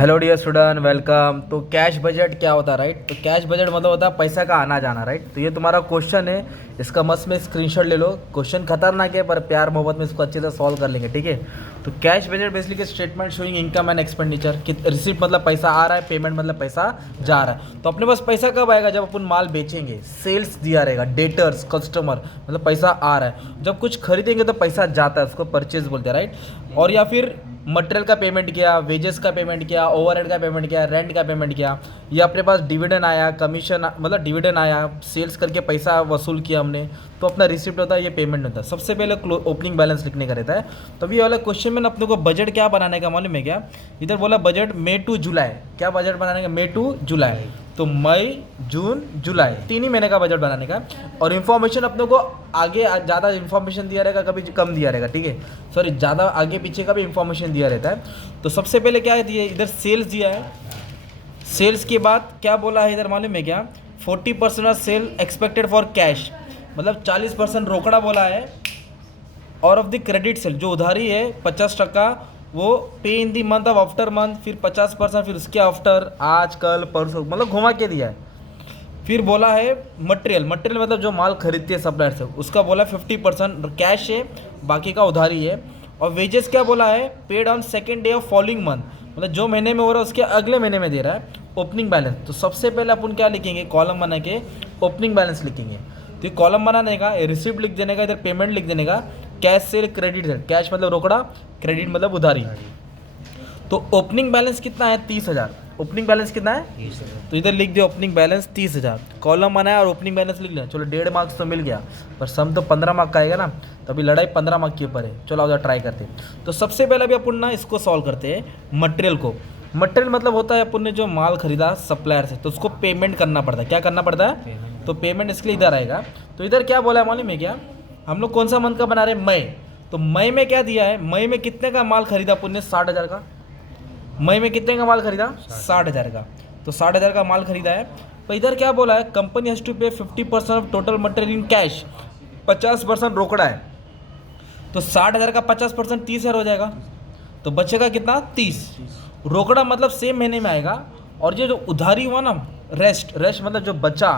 Hello dear student, welcome. तो cash budget क्या होता है, राइट? तो कैश बजट मतलब होता है पैसा का आना जाना, राइट? तो ये तुम्हारा क्वेश्चन है, इसका मस्त में स्क्रीनशॉट ले लो। क्वेश्चन खतरनाक है पर प्यार मोहब्बत में इसको अच्छे से सॉल्व कर लेंगे, ठीक है? तो cash budget basically statement showing income and expenditure कि रिसिप्ट मतलब पैसा आ रहा है, पेमेंट मतलब पैसा जा रहा है। तो अपने पास पैसा कब आएगा? जब अपन माल बेचेंगे, सेल्स दिया रहेगा, डेटर्स कस्टमर मतलब पैसा आ रहा है। जब कुछ खरीदेंगे तो पैसा जाता है, उसको परचेज बोलते हैं, राइट? और या फिर मटेरियल का पेमेंट किया, वेजेस का पेमेंट किया, ओवरहेड का पेमेंट किया, रेंट का पेमेंट किया, या अपने पास डिविडेंड आया, कमीशन मतलब डिविडेंड आया, सेल्स करके पैसा वसूल किया हमने, तो अपना रिसिप्ट होता है, ये पेमेंट होता है। सबसे पहले ओपनिंग बैलेंस लिखने का रहता है। तो अभी ये वाला क्वेश्चन में अपने को बजट क्या बनाने का मालूम है क्या? इधर बोला बजट मई टू जुलाई। क्या बजट बनाने का? मई टू जुलाई। तो मई, जून, जुलाई, 3 ही महीने का बजट बनाने का। और इन्फॉर्मेशन अपने को आगे ज़्यादा इन्फॉर्मेशन दिया रहेगा, कभी कम दिया रहेगा, ठीक है? सॉरी, ज़्यादा आगे पीछे का भी इन्फॉर्मेशन दिया रहता है। तो सबसे पहले क्या दिया, इधर सेल्स दिया है। सेल्स के बाद क्या बोला है इधर मालूम है क्या? 40% of sale expected for cash, मतलब 40% रोकड़ा बोला है। और ऑफ द क्रेडिट सेल, जो उधारी है 50% वो pay in the month of after month, फिर 50%, फिर उसके आफ्टर, आज कल परसों, मतलब घुमा के दिया है। फिर बोला है मटेरियल, मटेरियल मतलब जो माल खरीदते हैं सप्लायर से, उसका बोला 50% कैश है, बाकी का उधारी है। और वेजेस क्या बोला है? Paid on second day of following month, मतलब जो महीने में हो रहा है उसके अगले महीने में दे रहा है। ओपनिंग बैलेंस, तो सबसे पहले अपन क्या लिखेंगे? कॉलम बना के ओपनिंग बैलेंस लिखेंगे। तो ये कॉलम बनाने का, रिसिप्ट लिख देने का, इधर पेमेंट लिख देने का, cash cell credit sale, cash मतलब रोकड़ा, क्रेडिट मतलब उधारी। तो ओपनिंग बैलेंस कितना है? 30,000। ओपनिंग बैलेंस कितना है? तो इधर लिख दिया ओपनिंग बैलेंस 30,000। कॉलम बनाया और ओपनिंग बैलेंस लिख लिया। चलो 1.5 मार्क्स तो मिल गया, पर सम तो 15 मार्क का आएगा ना, तो अभी लड़ाई 15 मार्क के ऊपर है। चलो उधर ट्राई करते हैं। तो सबसे पहले अभी अपन ना इसको सॉल्व करते हैं, मटेरियल को। मटेरियल मतलब होता है अपन ने जो माल खरीदा सप्लायर से, तो उसको पेमेंट करना पड़ता है। क्या करना पड़ता है? तो पेमेंट इसके लिए इधर आएगा। तो इधर क्या बोला है मालूम है क्या? हम लोग कौन सा मंथ का बना रहे हैं? मई। तो मई में क्या दिया है? मई में कितने का माल खरीदा अपन ने? 60,000 का। मई में कितने का माल खरीदा? 60,000 का। तो 60,000 का माल खरीदा है। तो इधर क्या बोला है? कंपनी हैज टू पे 50% of total material in cash, 50% रोकड़ा है। तो 60,000 का 50% 30,000 हो जाएगा। तो बचेगा कितना? 30। रोकड़ा मतलब सेम महीने में आएगा। और ये जो उधारी हुआ ना, रेस्ट मतलब जो बचा,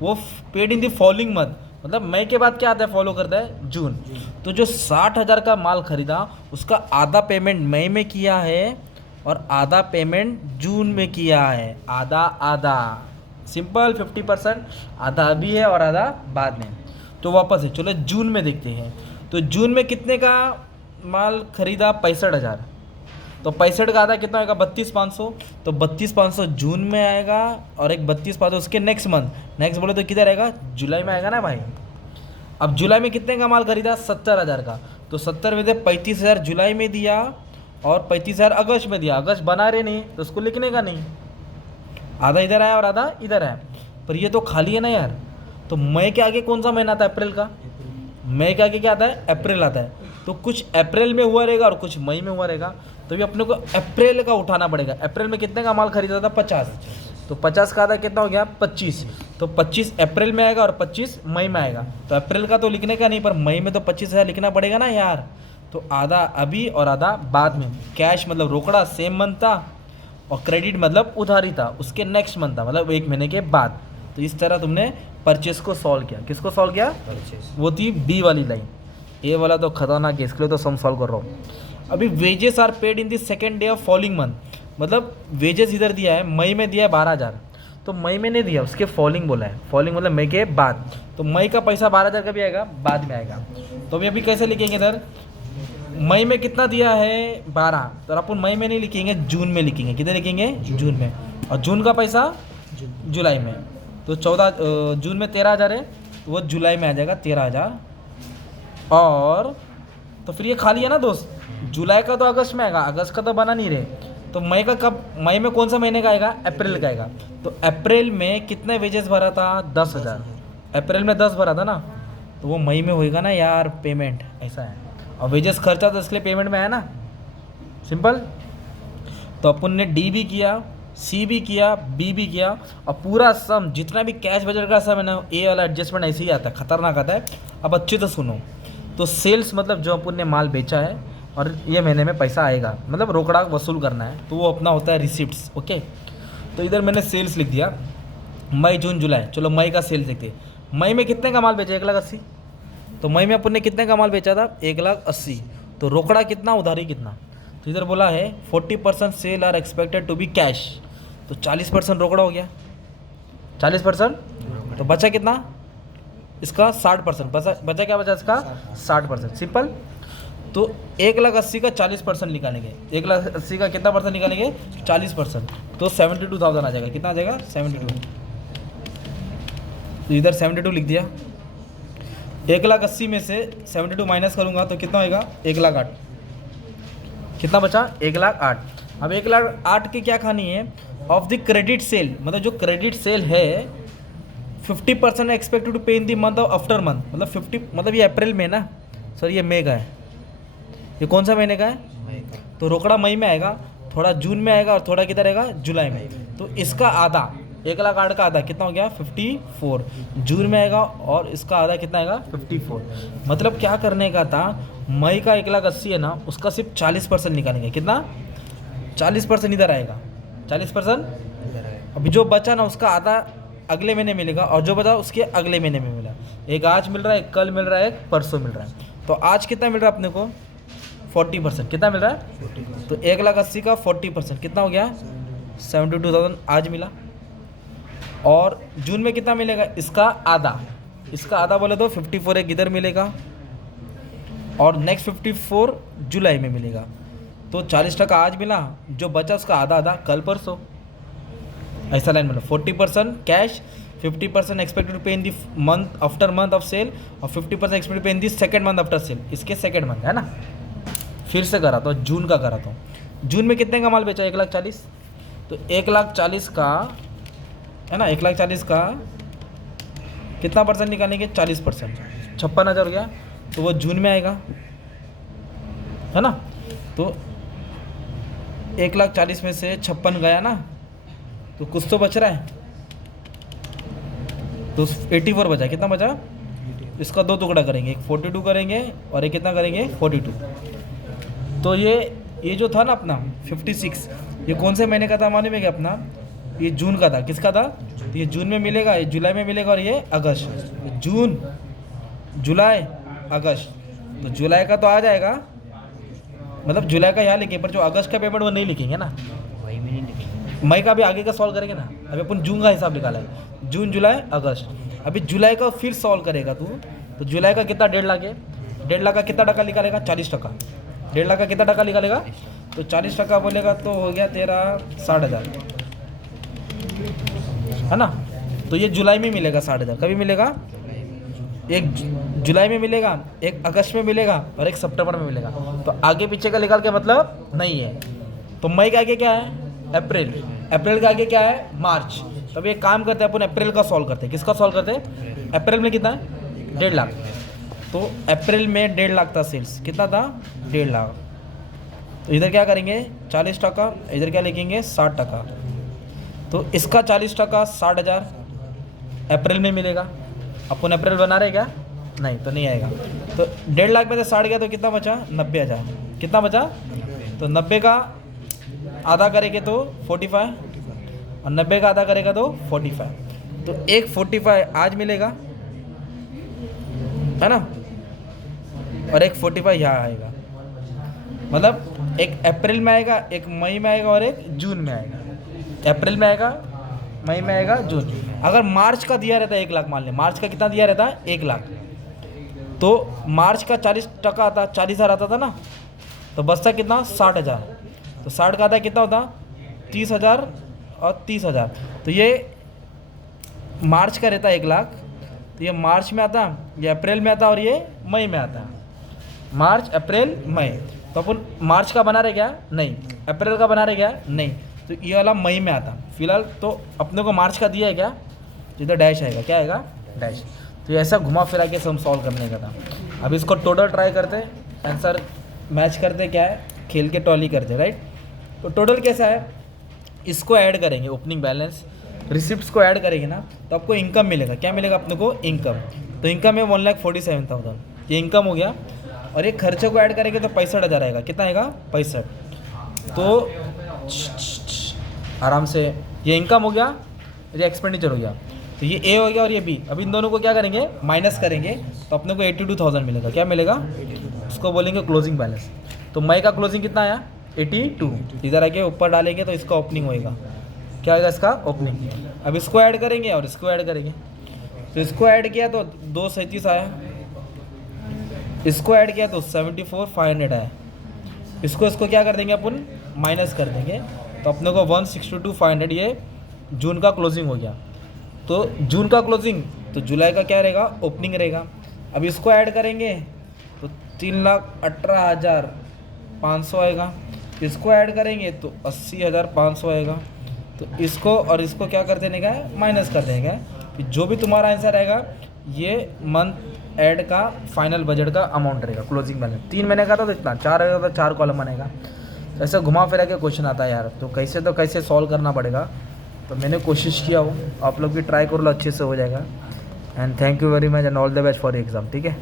वो paid in the following month, मतलब मई के बाद क्या आता है? फॉलो करता है जून। तो जो 60,000 का माल खरीदा, उसका आधा पेमेंट मई में किया है और आधा पेमेंट जून में किया है। आधा आधा, सिंपल 50%, आधा अभी है और आधा बाद में। तो वापस है, चलो जून में देखते हैं। तो जून में कितने का माल खरीदा? 65,000। तो 65 का आधा कितना होगा? 32,500। तो 32,500 जून में आएगा और एक 32,500 उसके नेक्स्ट मंथ, नेक्स्ट बोले तो किधर आएगा? जुलाई में आएगा ना भाई। अब जुलाई में कितने का माल खरीदा? 70,000 का। तो 70 में से 35,000 जुलाई में दिया और 35,000 अगस्त में दिया। अगस्त बना रहे नहीं तो उसको लिखने का नहीं, आधा इधर आया और आधा इधर आया। पर ये तो खाली है ना यार। तो मई के आगे कौन सा महीना आता है? अप्रैल का। मई के आगे क्या आता है? अप्रैल आता है। तो कुछ अप्रैल में हुआ रहेगा और कुछ मई में हुआ रहेगा। तो ये अपने को अप्रैल का उठाना पड़ेगा। अप्रैल में कितने का माल खरीदा था? 50। तो 50 का आधा कितना हो गया? 25। तो 25 अप्रैल में आएगा और 25 मई में आएगा। तो अप्रैल का तो लिखने का नहीं, पर मई में तो 25,000 लिखना पड़ेगा ना यार। तो आधा अभी और आधा बाद में। कैश मतलब रोकड़ा सेम मंथ था, और क्रेडिट मतलब उधारी था, उसके नेक्स्ट मंथ था, मतलब 1 महीने के बाद। तो इस तरह तुमने परचेस को सॉल्व किया। किसको सॉल्व किया? परचेस। वो थी बी वाली लाइन। ए वाला तो खतरनाक है, इसके लिए तो सम सॉल्व कर रहा हूँ। अभी wages are paid in the second day of following month, मतलब वेजेस इधर दिया है, मई में दिया है 12,000। तो मई में नहीं दिया, उसके फॉलोइंग बोला है। फॉलोइंग मतलब मई के बाद। तो मई का पैसा 12,000 का भी आएगा, बाद में आएगा। तो अभी कैसे लिखेंगे इधर? मई में कितना दिया है? 12। तो अपन मई में नहीं लिखेंगे, जून में लिखेंगे। किधर लिखेंगे? जून में। और जून का पैसा जुलाई में। तो 14 जून में 13,000 है, तो वो जुलाई में आ जाएगा 13,000। और तो फिर ये खाली है ना दोस्त। जुलाई का तो अगस्त में आएगा, अगस्त का तो बना नहीं रहे। तो मई का कब? मई में कौन सा महीने का आएगा? अप्रैल का आएगा। तो अप्रैल में कितने वेजेस भरा था? 10,000। अप्रैल में 10 भरा था ना, तो वो मई में होएगा ना यार पेमेंट, ऐसा है। और वेजेस खर्चा तो इसलिए पेमेंट में आया ना, सिंपल। तो अपन ने डी भी किया, सी भी किया, बी भी किया, और पूरा सम जितना भी कैश बजट का सम है ना, ए वाला एडजस्टमेंट ऐसे ही आता है, खतरनाक आता है। अब अच्छे से सुनो। तो सेल्स मतलब जो अपन ने माल बेचा है, और ये महीने में पैसा आएगा, मतलब रोकड़ा वसूल करना है, तो वो अपना होता है रिसिप्ट्स। ओके, तो इधर मैंने सेल्स लिख दिया मई जून जुलाई। चलो मई का सेल्स देखते हैं। मई में कितने का माल बेचा? 1,80,000। तो मई में अपन ने कितने का माल बेचा था? 1,80,000। तो रोकड़ा कितना, उधारी कितना? तो इधर बोला है 40% sale are expected to be cash, तो 40% रोकड़ा हो गया, 40%। तो बचा कितना इसका? 60%। बचा क्या बचा इसका? 60%। सिंपल। तो 1,80,000 का 40% निकालेंगे। 1,80,000 का कितना परसेंट निकालेंगे? 40%। तो 72,000 आ जाएगा। कितना आ जाएगा? 72। तो इधर 72 लिख दिया। 1,80,000 में से 72 माइनस करूँगा तो कितना होएगा? 1,08,000। कितना बचा? 1,08,000। अब 1,08,000 की क्या खानी है? ऑफ द क्रेडिट सेल, मतलब जो क्रेडिट सेल है 50% expected to pay in the month of after month, मतलब 50, मतलब ये अप्रैल में ना, सर ये मई का है, ये कौन सा महीने का है? तो रोकड़ा मई में आएगा, थोड़ा जून में आएगा और थोड़ा किधर आएगा? जुलाई में। तो इसका आधा, 1,08,000 का आधा कितना हो गया? 54 जून में आएगा, और इसका आधा कितना आएगा? 54। मतलब क्या करने का था? मई का 1,80,000 है ना, उसका सिर्फ 40% निकालेंगे। कितना? 40% इधर आएगा, 40%। अभी जो बचा ना उसका आधा अगले महीने मिलेगा, और जो बचा उसके अगले महीने में मिला। एक आज मिल रहा है, एक कल मिल रहा है, एक परसों मिल रहा है। तो आज कितना मिल रहा है अपने को? 40%। कितना मिल रहा है? तो 1,80,000 का 40% कितना हो गया? 72,000 आज मिला। और जून में कितना मिलेगा? इसका आधा, इसका आधा बोले तो 54 एक इधर मिलेगा, और नेक्स्ट 54 जुलाई में मिलेगा। तो 40% आज मिला, जो बचा उसका आधा आधा कल परसों, ऐसा लाइन मतलब 40% cash, 50% expected to pay in the month after month of sale, और 50% expected pay in the second month after sale. इसके सेकेंड मंथ है ना। फिर से करा तो जून का करा तो जून में कितने का माल बेचा? 1,40,000। तो 1,40,000 का है ना, 1,40,000 का कितना परसेंट निकालेंगे? 40%, 56,000 हो गया। तो वो जून में आएगा, है ना। तो 1,40,000 में से 56 गया ना, तो कुछ तो बच रहा है, तो 84 बचा। कितना बचा? इसका 2 टुकड़ा करेंगे, एक 42 करेंगे और एक कितना करेंगे? 42। तो ये जो था ना अपना 56, ये कौन से महीने का था मालूम है क्या अपना? ये जून का था। किसका था? तो ये जून में मिलेगा, ये जुलाई में मिलेगा, और ये अगस्त। जून, जुलाई, अगस्त। तो जुलाई का तो आ जाएगा, मतलब जुलाई का यहाँ लिखेंगे, पर जो अगस्त का पेमेंट वो नहीं लिखेंगे ना, वही भी नहीं लिखेंगे। मई का भी आगे का सॉल्व करेंगे ना। अभी अपन जून का हिसाब निकाला है, जून जुलाई अगस्त। अभी जुलाई का फिर सॉल्व करेगा तू, तो जुलाई का कितना? 1,50,000 है। 1,50,000 का कितना टका निकालेगा? 40%। 1,50,000 का कितना टका निकालेगा? तो 40% बोलेगा तो हो गया तेरा 60,000, है ना। तो ये जुलाई में मिलेगा 60,000। कभी मिलेगा? एक जुलाई में मिलेगा, एक अगस्त में मिलेगा, और एक सितंबर में मिलेगा। तो आगे पीछे का निकाल के मतलब नहीं है। तो मई का आगे क्या है? अप्रैल। अप्रैल का आगे क्या है? मार्च। तब एक काम करते हैं अपन, अप्रैल का सॉल्व करते हैं। किसका सॉल्व करते हैं? अप्रैल में कितना है? 1,50,000। तो अप्रैल में 1,50,000 था सेल्स। कितना था? 1,50,000। तो इधर क्या करेंगे? 40%, इधर क्या लिखेंगे? 60%। तो इसका 40% 60,000 अप्रैल में मिलेगा। अपन अप्रैल बना रहे क्या? नहीं, तो नहीं आएगा। तो 1,50,000 में से 60 गया तो कितना बचा? 90,000। कितना बचा? तो 90 का आधा करेंगे तो 45, और 90 का आधा करेगा तो 45। तो एक 45 आज मिलेगा, है ना, और एक 45 यहाँ आएगा। मतलब एक अप्रैल में आएगा, एक मई में आएगा, और एक जून में आएगा। अप्रैल में आएगा, मई में आएगा, जून। अगर मार्च का दिया रहता है 1,00,000, मान लें मार्च का कितना दिया रहता है? 1,00,000। तो मार्च का 40% आता, 40,000 आता था ना, तो बचता कितना? 60,000। तो 60 का आता कितना होता? 30,000 और 30,000। तो ये मार्च का रहता है 1,00,000, तो ये मार्च में आता, ये अप्रैल में आता, और ये मई में आता। मार्च, अप्रैल, मई। तो अपन मार्च का बना रहे क्या? नहीं। अप्रैल का बना रहे क्या? नहीं। तो ये वाला मई में आता। फिलहाल तो अपने को मार्च का दिया है क्या? तो इधर डैश आएगा। क्या आएगा? डैश। तो ऐसा घुमा फिरा के हम सॉल्व करने का था। अब इसको टोटल ट्राई करते, आंसर मैच करते, क्या है, खेल के टॉली करते, राइट। तो टोटल कैसा है? इसको ऐड करेंगे, ओपनिंग बैलेंस, रिसिप्ट्स को ऐड करेंगे ना, तो आपको इनकम मिलेगा। क्या मिलेगा अपने को? इनकम। तो इनकम है 1,47,000, ये इनकम हो गया। और ये खर्चे को ऐड करेंगे तो 65,000 आएगा। कितना आएगा? 65। तो आराम से ये इनकम हो गया, ये एक्सपेंडिचर हो गया। तो ये ए हो गया और ये बी। अब इन दोनों को क्या करेंगे? माइनस करेंगे तो अपने को 82,000 मिलेगा। क्या मिलेगा? उसको बोलेंगे क्लोजिंग बैलेंस। तो मई का क्लोजिंग कितना आया? 82। इधर आके ऊपर डालेंगे तो इसका ओपनिंग होएगा। क्या होगा इसका? ओपनिंग। अब इसको ऐड करेंगे और इसको ऐड करेंगे। तो इसको ऐड किया तो 237 आया, इसको ऐड किया तो 74,500 आया। इसको क्या कर देंगे अपन? माइनस कर देंगे तो अपने को 162,500 ये जून का क्लोजिंग हो गया। तो जून का क्लोजिंग, तो जुलाई का क्या रहेगा? ओपनिंग रहेगा। अब इसको ऐड करेंगे तो 3,18,500 आएगा। इसको ऐड करेंगे तो 80,500 आएगा। तो इसको और इसको क्या कर देने का है? माइनस कर देने का है। जो भी तुम्हारा आंसर आएगा ये मंथ एड का फाइनल बजट का अमाउंट रहेगा, क्लोजिंग बैलेंस। 3 महीने का था तो इतना, 4 रहेगा तो 4 कॉलम बनेगा। ऐसे घुमा फिरा के क्वेश्चन आता है यार, तो कैसे सॉल्व करना पड़ेगा। तो मैंने कोशिश किया हो, आप लोग भी ट्राई कर लो, अच्छे से हो जाएगा। And thank you very much and all the best for exam. ठीक है।